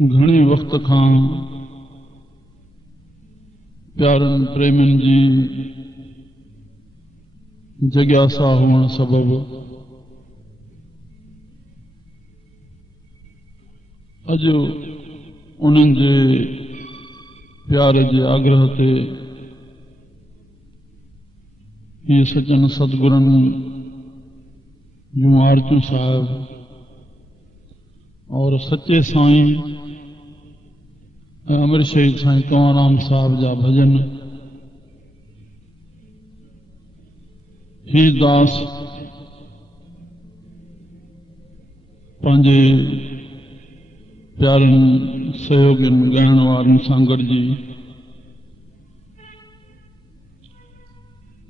घणे वक्त खां प्यारनि प्रेमनि जी जिज्ञासा हुअण सबबि अॼु उन्हनि जे प्यार जे आग्रह ते ये सज्जन सतगुरनि जूं आरतियूं साहिब और सच्चे साईं अमृत शहीद साईं कंवरराम साहब जा भजन ही दास पंहिंजे प्यारनि सहयोगियुनि ॻाइण वारनि सां गॾिजी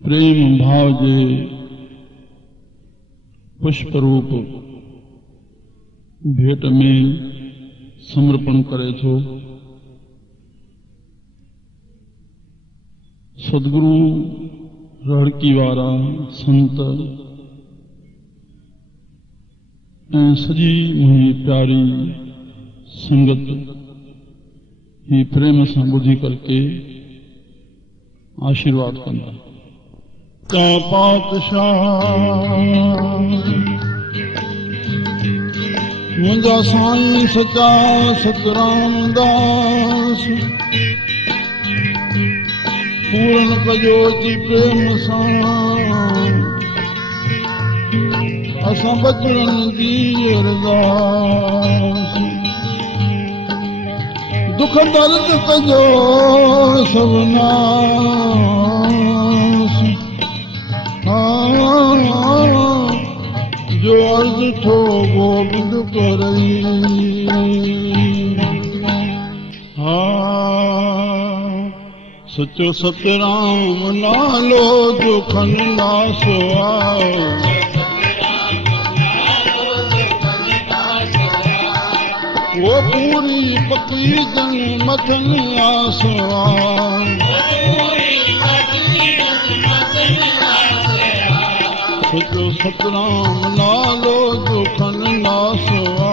प्रेम भाव जे पुष्प रूप भेट में समर्पण करे थो। सदगुरु रड़की वारा संत ऐं सजी मुंहिंजी प्यारी संगत ही प्रेम सां ॿुधी करके आशीर्वाद कंदा। क्या पातशाह मुंहिंजा साईं सच्चा सतराम दास पूरन कजो जी प्रेम सां असां बचड़नि जी अरदास दुख दर्द कजो सबनास जो अर्ज थो गोबिंद करई सचो सतराम नालो दुखन नासवा वो पूरी पकी जन मथन आसवा सचो सतराम नालो दुखन नासवा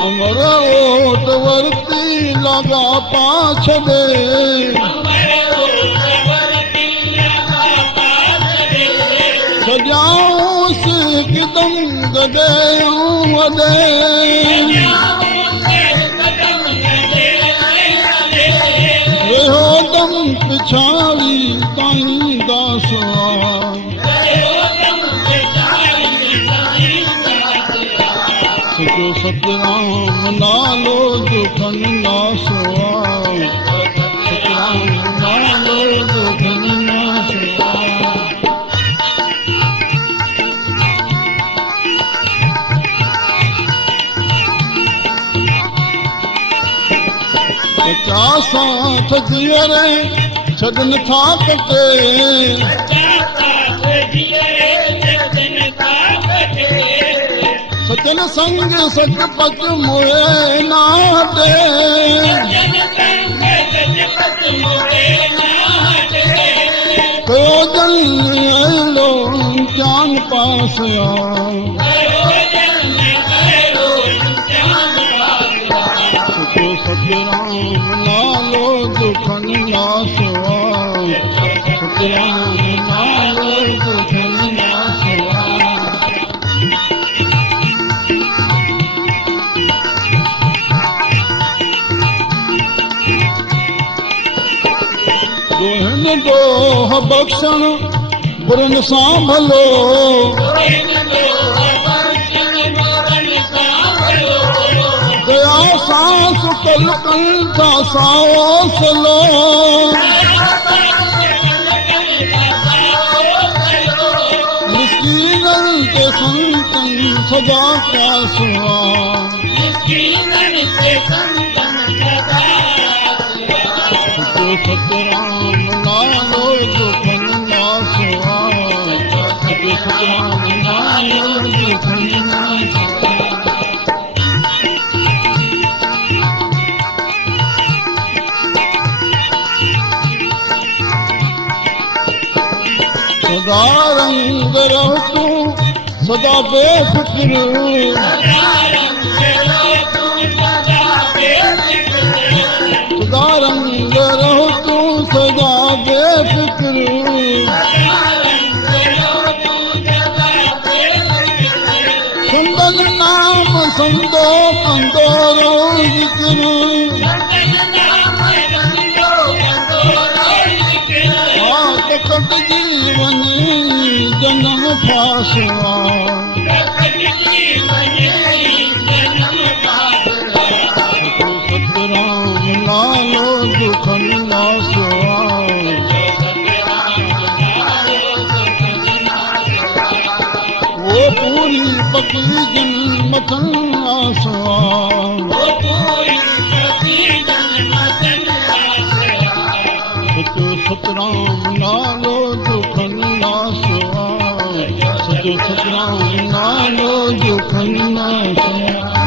अमर ओट वरती लगा पाछ दे सजाऊं सिकदम गदे वदे वेहो दम पिछाड़ी ताईं दासवा सचो सतराम नालो दुखन नासवा सतराम नालो दुखन नासवा सच्चा साथ जीअरे छॾनि था कटे सजन संग सच पच मोए नाटे कयो जन अहिड़ो जान पास सचो सतराम नालो दुखन नासवा सतराम नालो दुखन नासवा दोहन दोह बख्शण बुरन सां भलो दया सां सुकल कंठा साओ सलो मिस्कीननि ते संतनि सदा कासवा सतराम नालो दुखन नासवा सतराम नालो दुखन नासवा सदा रंग रहो तू सदा बेफिक्र सदा रंग रहो तू सदा बेफिक्र संदन नाम संदो कंदो रो जिक्र कट जीवन जन्म फासवा सतराम नालो दुखन नासवा वो पूरी पकी जन्मतन आसवा सतराम नालो दुखन नासवा सतराम नालो दुखन नासवा